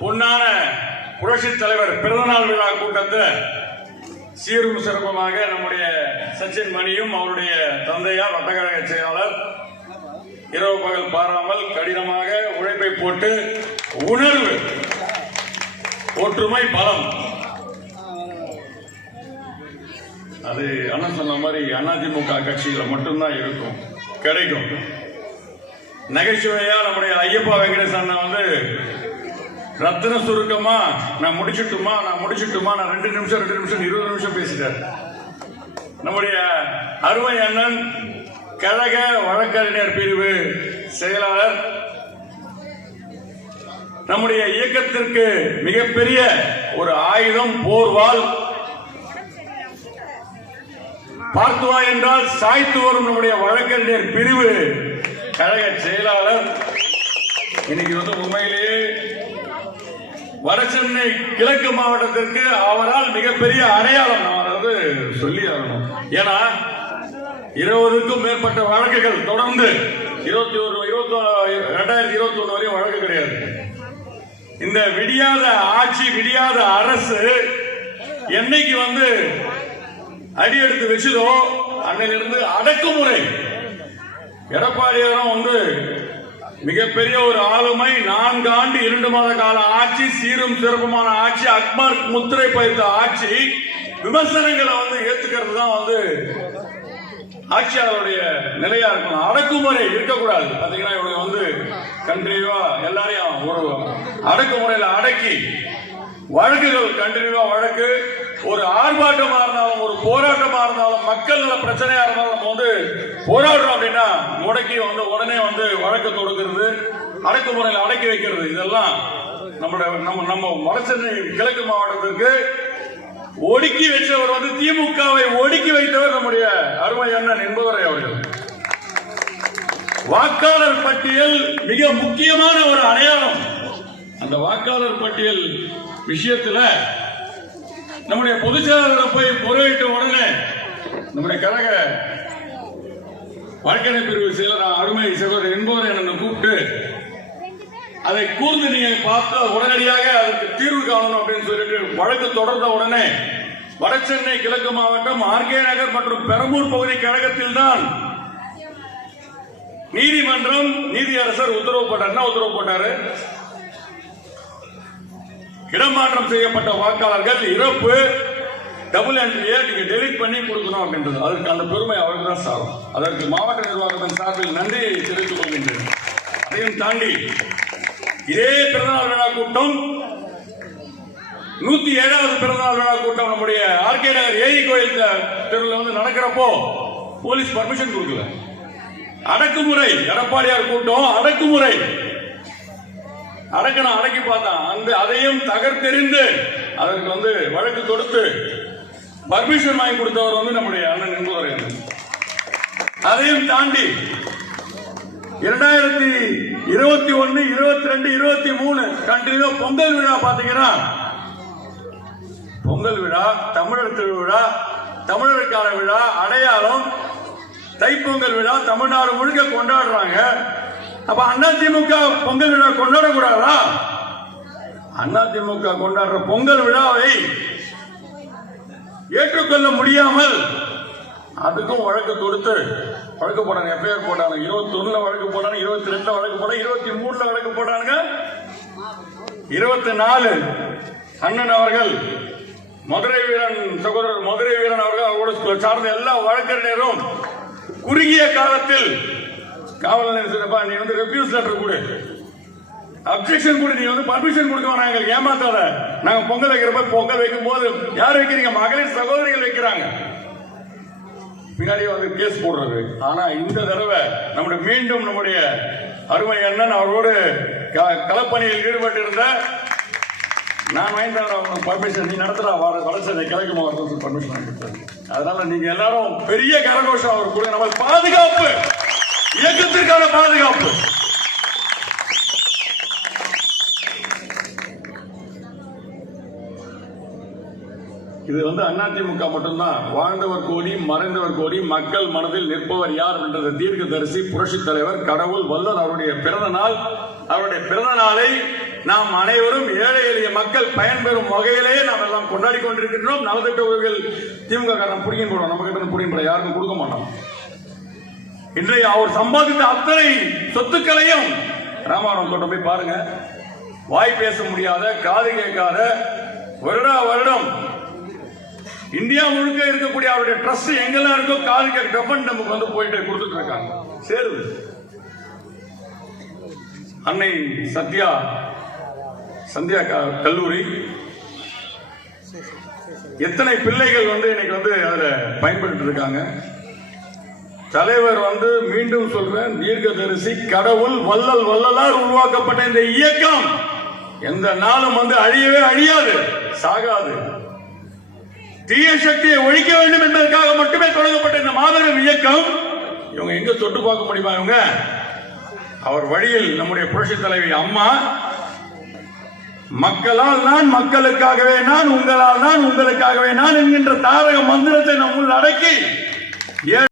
பொன்னான புரட்சி தலைவர் பிறந்தநாள் விழா கூட்டத்தை சீரும் சிறப்புமாக நம்முடைய சச்சின் மணியும் அவருடைய தந்தையார் வட்டக்கழக செயலாளர் இரவு பகல் பாராமல் கடினமாக உழைப்பை போட்டு உணர்வு ஒற்றுமை பலம் அது அண்ணன் சொன்ன மாதிரி அதிமுக கட்சியில மட்டும்தான் இருக்கும் கிடைக்கும். நகைச்சுவையா நம்முடைய ஐயப்பா வெங்கடேசன் அண்ணா வந்து ரத்தின சுருக்கமா நான் முடிச்சுட்டுமா நான் 2 நிமிஷம் 20 நிமிஷம் பேசிட்டார். நம்முடைய அருமை அண்ணன் கழக வழக்கறிஞர் பிரிவு செயலாளர் நம்முடைய இயக்கத்திற்கு மிகப்பெரிய ஒரு ஆயுதம் போர்வால் பார்த்துவா என்றால் சாய்த்து வரும் நம்முடைய வழக்கறிஞர் பிரிவு கழக செயலாளர் இன்னைக்கு வந்து உண்மையிலேயே வடசென்னை கிழக்கு மாவட்டத்திற்கு அவரால் மிகப்பெரிய அடையாளம் அவரது சொல்லி ஆகணும். ஏன்னா 20க்கும் மேற்பட்ட வழக்குகள் தொடர்ந்து 2021 வரையும் வழக்கு கிடையாது. இந்த விடியாத ஆட்சி விடியாத அரசு என்னைக்கு வந்து அடியெடுத்து வச்சதோ அன்னையிலிருந்து அடக்குமுறை எடப்பாடியாரும் வந்து மிகப்பெரிய ஒரு ஆளுமை 4 ஆண்டு 2 மாத கால ஆட்சி சீரும் சிறப்புமான ஆட்சி அக்பர் முத்திரை பதித்த ஆட்சி விமர்சனங்களை வந்து ஏத்துக்கிறது தான் வந்து ஆட்சியாளருடைய நிலையா இருக்கணும். அடக்குமுறை இருக்கக்கூடாது. பாத்தீங்கன்னா இவங்க வந்து கண்டினியூவா எல்லாரையும் ஒரு அடக்குமுறையில அடக்கி வழக்குகள் கண்டினியூவா வழக்கு ஒரு ஆர்ப்பாட்டமா இருந்தாலும் ஒரு போராட்டமா இருந்தாலும் மக்கள் நல பிரச்சனையா இருந்தாலும் நம்ம வந்து போராடுறோம் அப்படின்னா முடக்கி வந்து உடனே வந்து வழக்கு தொடுக்கிறது அடக்குமுறையில் அடக்கி வைக்கிறது இதெல்லாம் நம்ம வடசென்னை கிழக்கு மாவட்டத்திற்கு ஒடுக்கி வச்சவர் வந்து திமுகவை ஒடுக்கி வைத்தவர் நம்முடைய அருமை அண்ணன் என்பவரை அவர்கள். வாக்காளர் பட்டியல் மிக முக்கியமான ஒரு அடையாளம். அந்த வாக்காளர் பட்டியல் விஷயத்துல நம்முடைய பொதுச் செயலாளர் போய் முறையிட்ட உடனே நம்முடைய கழக வழக்கறிஞர் பிரிவு செயலர் அருமை சகோதரர் என்பவரை என்ன கூப்பிட்டு அதை கூர்ந்து நீங்க பார்த்து உடனடியாக அதற்கு தீர்வு காணணும் அப்படின்னு சொல்லிட்டு வழக்கு தொடர்ந்த உடனே வடசென்னை கிழக்கு மாவட்டம் ஆர்கே நகர் மற்றும் பெரம்பூர் பகுதி கழகத்தில் தான் நீதிமன்றம் நீதியரசர் உத்தரவு போட்டார். என்ன உத்தரவு போட்டாரு? இடமாற்றம் செய்யப்பட்ட வாக்காளர்கள் இறப்பு டபுள் என்ட்ரியை நீங்க டெலிட் பண்ணி கொடுக்கணும் அப்படின்றது. அதற்கு அந்த பெருமை அவருக்கு தான் சாரும். அதற்கு மாவட்ட நிர்வாகத்தின் சார்பில் நன்றியை தெரிவித்துக் கொள்கின்றேன். அதையும் தாண்டி இதே பிறந்தநாள் விழா கூட்டம் 107வது பிறந்தநாள் விழா கூட்டம் நம்முடைய ஆர்கே நகர் ஏரி கோயில் தெருவில் வந்து நடக்கிறப்போ போலீஸ் பர்மிஷன் கொடுக்கல. அடக்குமுறை எடப்பாடியார் கூட்டம் அடக்குமுறை அடக்கணும் அடக்கி பார்த்தான். அந்த அதையும் தகர்த்தெறிந்து அதற்கு வந்து வழக்கு தொடுத்து பர்மிஷன் வாங்கி கொடுத்தவர் வந்து நம்முடைய அண்ணன் என்பவர். அதையும் தாண்டி 2021, 22, 23 கண்டினியூ பொங்கல் விழா பாத்தீங்கன்னா பொங்கல் விழா தமிழர் திருவிழா தமிழருக்கான விழா அடையாளம் தைப்பொங்கல் விழா தமிழ்நாடு முழுக்க கொண்டாடுறாங்க. அப்ப அதிமுக பொங்கல் விழா கொண்டாடக்கூடாதா? அதிமுக கொண்டாடுற பொங்கல் விழாவை ஏற்றுக்கொள்ள முடியாமல் அதுக்கும் வழக்கு தொடுத்து வழக்கு போட்டாங்க. எஃப்ஐஆர் போட்டாங்க. 21 வழக்கு போட்டாங்க, 22 வழக்கு போட்டாங்க, 23 வழக்கு போட்டாங்க. 24 அண்ணன் அவர்கள் மதுரை வீரன் சகோதரர் மதுரை வீரன் அவர்கள் அவரோட சார்ந்த எல்லா வழக்கறிஞரும் குறுகிய காலத்தில் காவல் நிலையப்பா நீ வந்து ரெஃப்யூஸ் லெட்டர் கொடு, அப்ஜெக்ஷன் கொடு, நீ வந்து பர்மிஷன் கொடுக்க வேணாம், எங்களுக்கு ஏமாத்தாத. நாங்க பொங்கல் வைக்கிறப்ப பொங்கல் வைக்கும் போது யார் வைக்கிறீங்க? மகளிர் சகோதரிகள் வைக்கிறாங்க. பின்னாடியே வந்து கேஸ் போடுறது. ஆனா இந்த தடவை நம்முடைய மீண்டும் நம்முடைய அருமை அண்ணன் அவரோடு களப்பணியில் ஈடுபட்டிருந்த நான் வாங்கிட்டு பர்மிஷன் நீ நடத்துறா வடசென்னை கிழக்கு மாவட்டத்தில் பர்மிஷன் வாங்கிட்டாரு. அதனால நீங்க எல்லாரும் பெரிய கரகோஷம் அவர் கூட நம்ம பாதுகாப்பு இயக்கத்திற்கான பாதுகாப்பு. இது வந்து அதிமுக மட்டும்தான். வாழ்ந்தவர் கோடி மறைந்தவர் கோடி மக்கள் மனதில் நிற்பவர் யார் என்ற தீர்க்கதரிசி புரட்சி தலைவர் கடவுள் வல்லல் அவருடைய பிறந்த நாள் அவருடைய பிறந்த நாளை நாம் அனைவரும் ஏழை எளிய மக்கள் பயன்பெறும் வகையிலே நாம் எல்லாம் கொண்டாடி கொண்டிருக்கின்றோம். நலத்திட்ட உதவிகள் திமுக காரன் புடிங்கின்னு போடுவோம், நம்ம கிட்ட புடிங்கின்னு போட யாருக்கும் கொடுக்க மாட்டோம். இன்றைய அவர் சம்பாதித்த அத்தனை சொத்துக்களையும் ராமநாதபுரம் தோட்டம் போய் பாருங்க. வாய் பேச முடியாத, காது கேட்காத, வருடம் இந்தியா முழுக்க இருக்கக்கூடிய அவருடைய ட்ரஸ்ட் எங்கெல்லாம் இருக்கோ காது கேட்க டெஃபன் நமக்கு வந்து போயிட்டு கொடுத்துட்டு இருக்காங்க. சேருது. அன்னை சந்தியா கல்லூரி எத்தனை பிள்ளைகள் வந்து இன்னைக்கு வந்து அதுல பயன்பட்டு இருக்காங்க. தலைவர் வந்து மீண்டும் சொல்றேன், தீர்க்கதரிசி, கடவுள், வள்ளலார் உருவாக்கப்பட்ட இந்த இயக்கம் எந்த நாளும் வந்து அழியவே அழியாது, சாகாது. தீய சக்தியை ஒழிக்க வேண்டும் என்பதற்காக மட்டுமே தொடங்கப்பட்ட இந்த மாபெரும் இயக்கம் இவங்க எங்க தொட்டு பார்க்க முடியுமா? இவங்க அவர் வழியில் நம்முடைய புரட்சி தலைவி அம்மா, மக்களால் நான், மக்களுக்காகவே நான், உங்களால் நான், உங்களுக்காகவே நான் என்கின்ற தாரக மந்திரத்தை நம்முள் அடக்கி